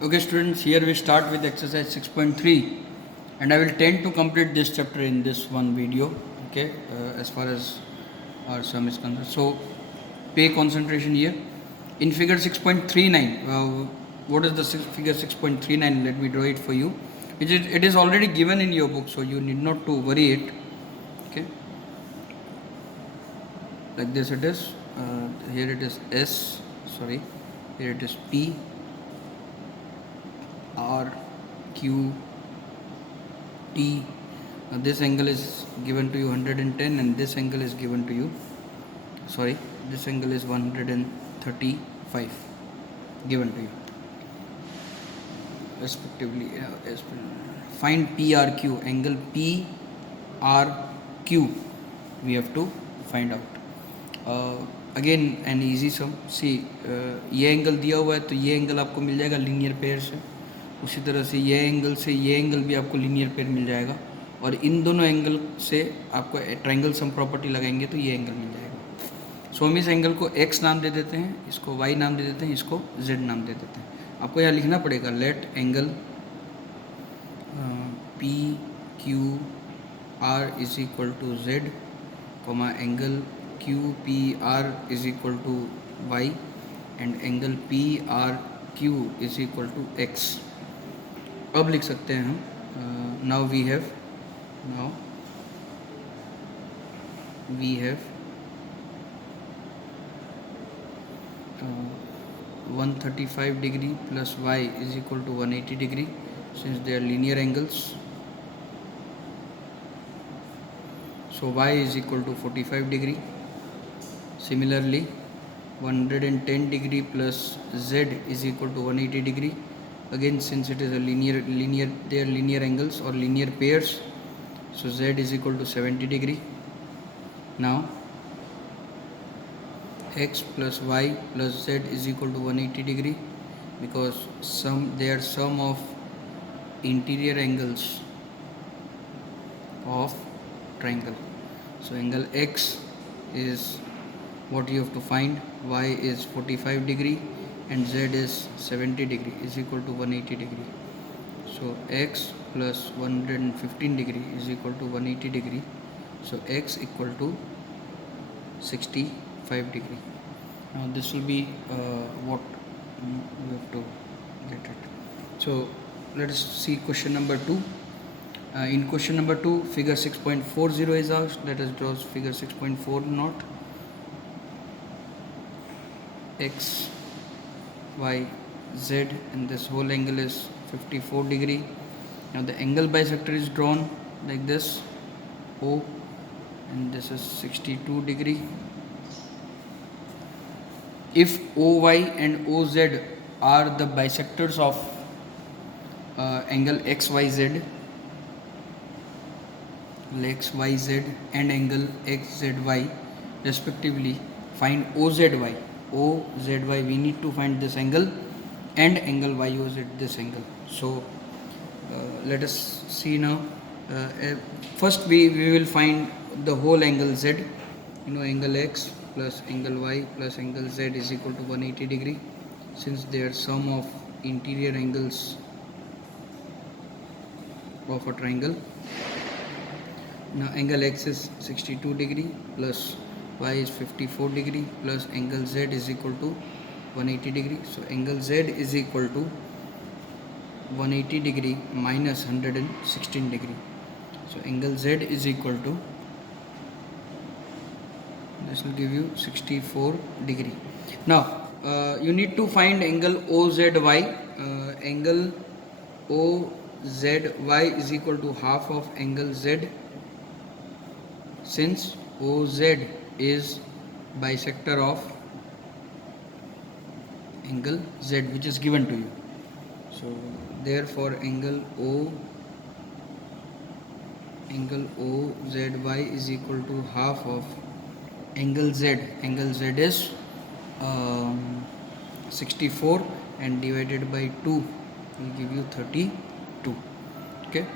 Okay students, here we start with exercise 6.3 and I will tend to complete this chapter in this one video, okay, as far as our sum is concerned. So pay concentration here. In figure 6.39, what is the figure 6.39? Let me draw it for you. It is already given in your book, so you need not to worry it, okay. Like this it is. Here it is S, sorry, here it is P, R, Q, T. This angle is given to you 110 and this angle is given to you, sorry, this angle is 135 given to you respectively. Find PRQ, angle PRQ we have to find out. Again an easy sum see, ये angle दिया हुआ है तो ये angle आपको मिल जाएगा linear pair से, उसी तरह से ये एंगल से ये एंगल भी आपको लीनियर पेयर मिल जाएगा और इन दोनों एंगल से आपको ट्रायंगल सम प्रॉपर्टी लगाएंगे तो ये एंगल मिल जाएगा। सो हम इस एंगल को x नाम दे देते हैं, इसको y नाम दे देते हैं, इसको z नाम दे देते हैं। आपको यहाँ लिखना पड़ेगा let angle P Q R is equal to z, angle QPR is equal to y and angle PRQ is equal to x। अब लिख सकते हैं हम now we have 135 degree plus y is equal to 180 degree since they are linear angles. So y is equal to 45 degree. Similarly 110 degree plus z is equal to 180 degree. Again, since it is a linear they are linear angles or linear pairs, so z is equal to 70 degree. Now x plus y plus z is equal to 180 degree because they are sum of interior angles of triangle. So angle x is what you have to find, y is 45 degree and z is 70 degree is equal to 180 degree. So x plus 115 degree is equal to 180 degree. So x equal to 65 degree. Now this will be what you have to get it. So let us see question number 2. In question number 2, figure 6.40 is asked. Let us draw figure 6.40. X, Y, Z, and this whole angle is 54 degree. Now the angle bisector is drawn like this, O, and this is 62 degree. If OY and OZ are the bisectors of angle XYZ, and angle XZY respectively, find OZY. OZY, we need to find this angle, and angle YOZ, this angle. So let us see now. First we will find the whole angle Z. Angle X plus angle Y plus angle Z is equal to 180 degree since they are sum of interior angles of a triangle. Now angle X is 62 degree plus y is 54 degree plus angle Z is equal to 180 degree. So angle Z is equal to 180 degree minus 116 degree. So angle Z is equal to, this will give you 64 degree. Now you need to find angle OZY. Angle OZY is equal to half of angle Z since OZ is bisector of angle Z, which is given to you. So therefore angle OZY is equal to half of angle Z. Angle Z is 64 and divided by 2 will give you 32. Okay.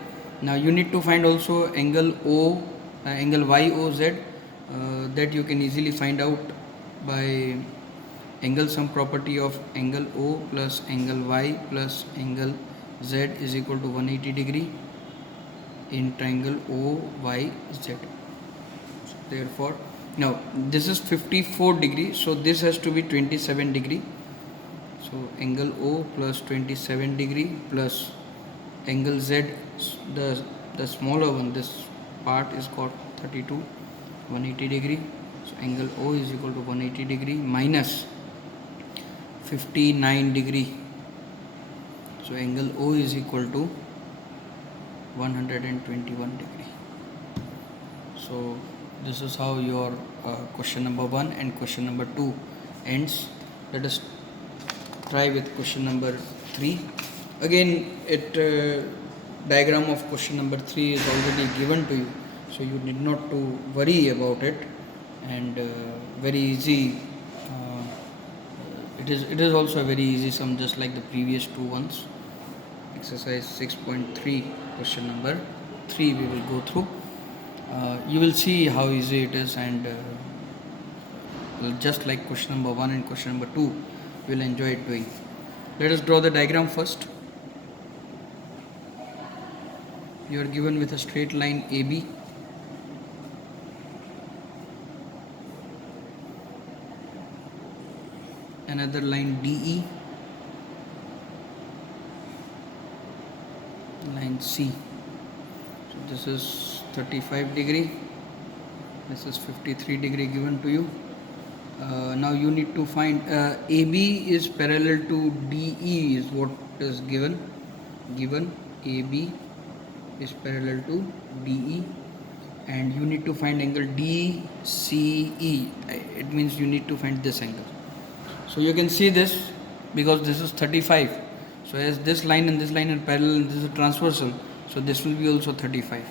Now you need to find also angle YOZ. That you can easily find out by angle sum property of angle O plus angle Y plus angle Z is equal to 180 degree in triangle OYZ. So therefore, now this is 54 degree, so this has to be 27 degree. So angle O plus 27 degree plus angle Z, the smaller one, this part is called 32, 180 degree. So angle O is equal to 180 degree minus 59 degree. So angle O is equal to 121 degree. So this is how your question number 1 and question number 2 ends. Let us try with question number 3. Again, diagram of question number 3 is already given to you, so you need not to worry about it, and very easy. It is also a very easy sum, just like the previous two ones. Exercise 6.3 question number 3 we will go through. You will see how easy it is, and just like question number 1 and question number 2, you will enjoy it doing. Let us draw the diagram first. You are given with a straight line AB. Another line DE. Line C. So this is 35 degree. This is 53 degree given to you. Now you need to find AB is parallel to DE is what is given. AB is parallel to DE, and you need to find angle DCE. It means you need to find this angle. So you can see this, because this is 35. So as this line and this line are parallel and this is transversal, so this will be also 35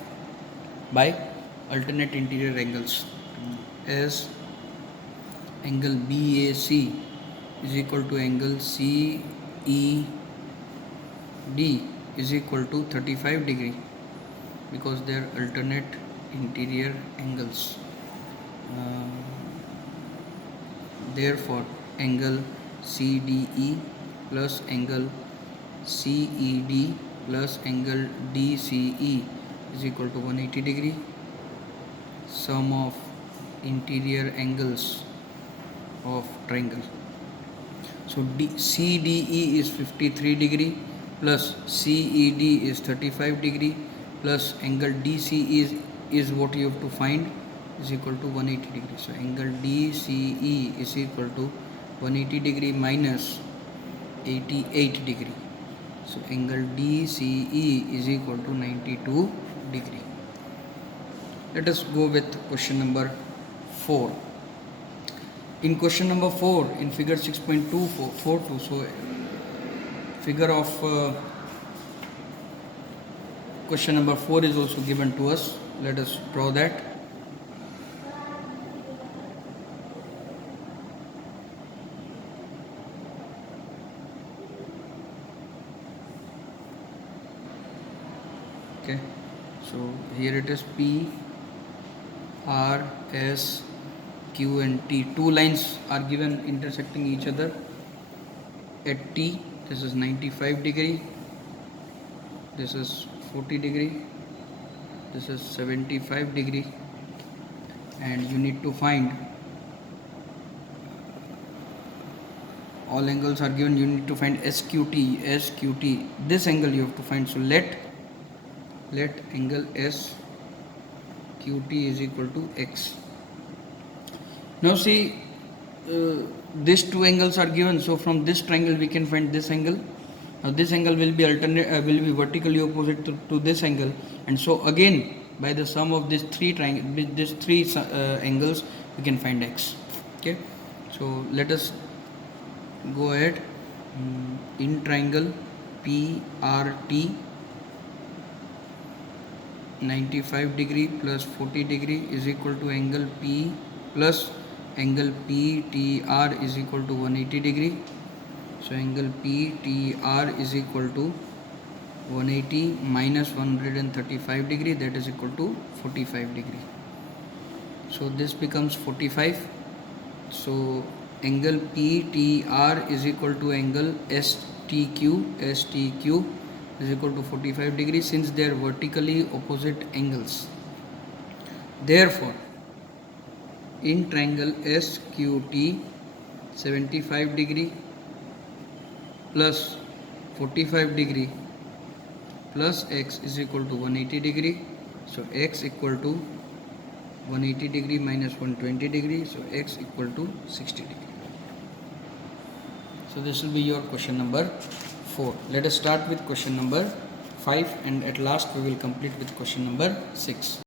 by alternate interior angles. As angle BAC is equal to angle CED is equal to 35 degree, because they are alternate interior angles. Therefore, angle CDE plus angle CED plus angle DCE is equal to 180 degree. Sum of interior angles of triangle. So CDE is 53 degree plus CED is 35 degree plus angle DCE is what you have to find, is equal to 180 degree. So angle DCE is equal to 180 degree minus 88 degree. So angle DCE is equal to 92 degree. Let us go with question number 4. In question number 4, in figure 6.242, so figure of question number 4 is also given to us. Let us draw that. Okay, so here it is P, R, S, Q and T. Two lines are given intersecting each other at T. This is 95 degree, this is 40 degree, this is 75 degree, and you need to find, all angles are given, you need to find SQT. This angle you have to find. So let angle SQT is equal to X. Now see, these two angles are given, so from this triangle we can find this angle. Now this angle will be vertically opposite to this angle, and so again by the sum of these three angles we can find X. Okay, so let us go ahead. In triangle PRT, 95 degree plus 40 degree is equal to angle P plus angle PTR is equal to 180 degree. So angle PTR is equal to 180 minus 135 degree, that is equal to 45 degree. So this becomes 45. So angle PTR is equal to angle STQ is equal to 45 degrees, since they are vertically opposite angles. Therefore, in triangle SQT, 75 degree plus 45 degree plus x is equal to 180 degree. So x equal to 180 degree minus 120 degree. So x equal to 60 degree. So this will be your question number 4. Let us start with question number 5, and at last we will complete with question number 6.